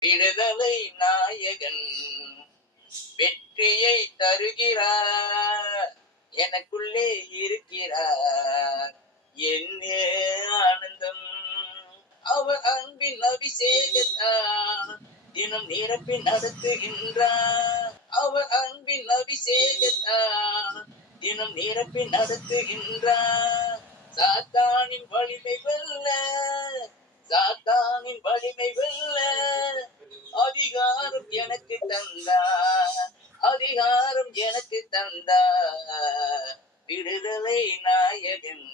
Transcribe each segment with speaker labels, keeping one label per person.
Speaker 1: விடுதலை நாயகன் வெற்றியை தருகிறார். எனக்குள்ளே இருக்கிறார். என்ன ஆனந்தம். அவர் அன்பின் அபிஷேகத்தான் தினம் நிரப்பி நடத்துகின்றார். அவர் அன்பின் அபிஷேகத்தான் தினம் நிரப்பி நடத்துகின்றார். சாத்தானின் வலிமை வெல்ல. சாத்தானின் வலிமை வெல்ல. எனக்கு தந்தார். அதிகாரம் எனக்கு தந்தார். விடுதலை நாயகன்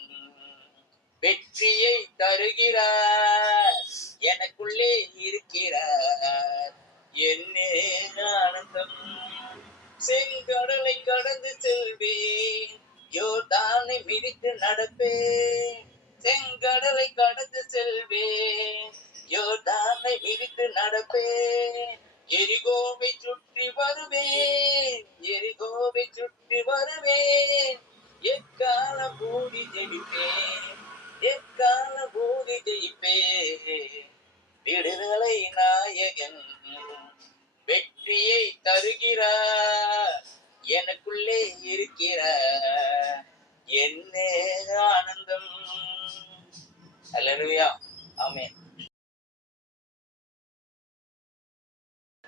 Speaker 1: வெற்றியை தருகிறார். எனக்குள்ளே இருக்கிறார். என்ன ஆனந்தம். செங்கடலை கடந்து செல்வேன். யோர்தானை மிதித்து நடப்பேன். செங்கடலை கடந்து செல்வேன். யோர்தானை மிதித்து நடப்பேன். எரிகோவை சுற்றி வருவேன் எரிகோவை சுற்றி வருவேன். எக்கால பூரி ஜெயிப்பேன் எக்கால பூதி ஜெயிப்பேன். விடுதலை நாயகன் வெற்றியை தருகிறார் எனக்குள்ளே இருக்கிறார். என்ன ஆனந்தம். அல்லா ஆமென்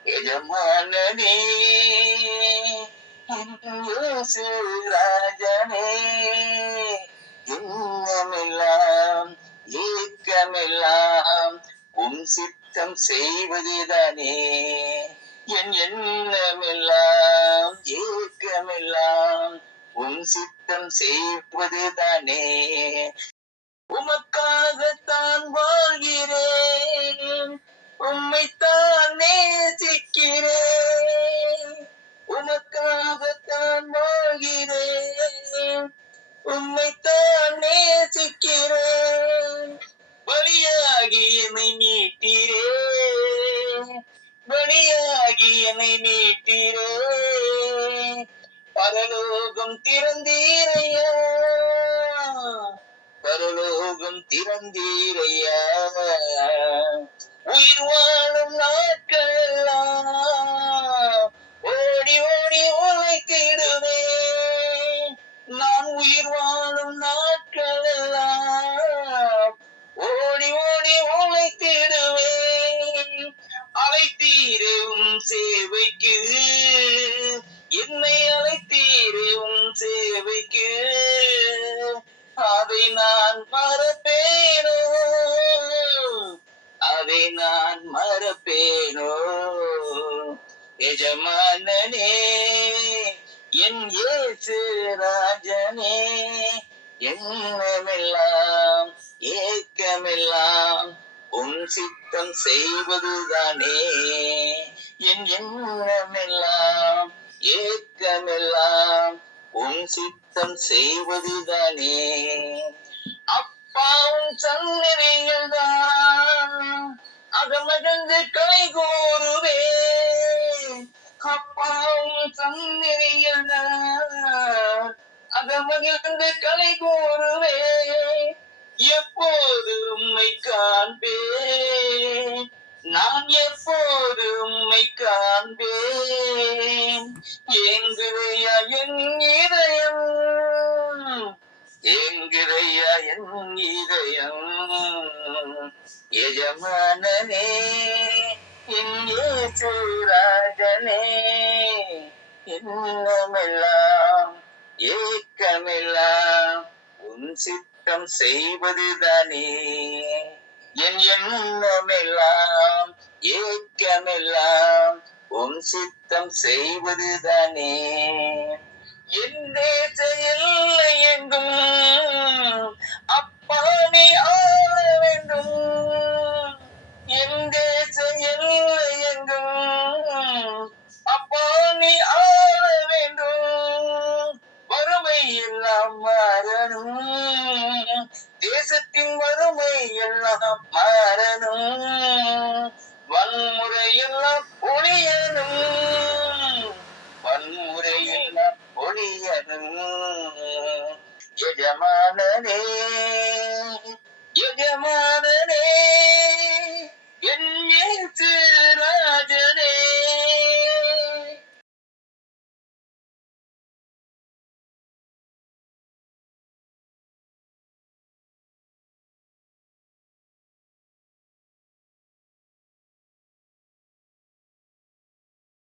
Speaker 1: எஜமானனே ராஜனே ஏக்கமெல்லாம் உன் சித்தம் செய்வதுதானே. என் எண்ணமெல்லாம் ஏக்கமெல்லாம் உன் சித்தம் செய்வதுதானே. உமக்காகத்தான் வாழ்கிறேன். பரலோகம் திறந்தீரையா? பரலோகம் திறந்தீரையா? நான் மறப்பேனோ? எஜமானனே என் ஏசு ராஜனே எண்ணமெல்லாம் ஏக்கமெல்லாம் உன் சித்தம் செய்வதுதானே? என் எண்ணமெல்லாம் ஏக்கமெல்லாம் உன் சித்தம் செய்வதுதானே? அப்பாவும் சன்னதிகள் தான் அகமகிழ்ந்து கலை கோருவே. அப்பாவும் சன்னதிகள் தான் அகமகிழ்ந்து கலை கோருவே. எப்போது உம்மை காண்பே நான் எப்போது உம்மை காண்பேன்? எங்குதையா என் இதயம் என்கிறைய என் இதயம். எஜமானனே என் ராஜனே. இன்னமெல்லாம் ஏக்கமெல்லாம் உன் சித்தம் செய்வதுதானே. என் எண்ணமெல்லாம் ஏக்கமெல்லாம் உன் சித்தம் செய்வதுதானே. ஆள வேண்டும். என் ஆள வேண்டும். வறுமை எல்லாம் தேசத்தின் வறுமை எல்லாம் மாறணும். வன்முறை எல்லாம் ஒழியணும் வன்முறை எல்லாம் ஒழியணும் எஜமானனே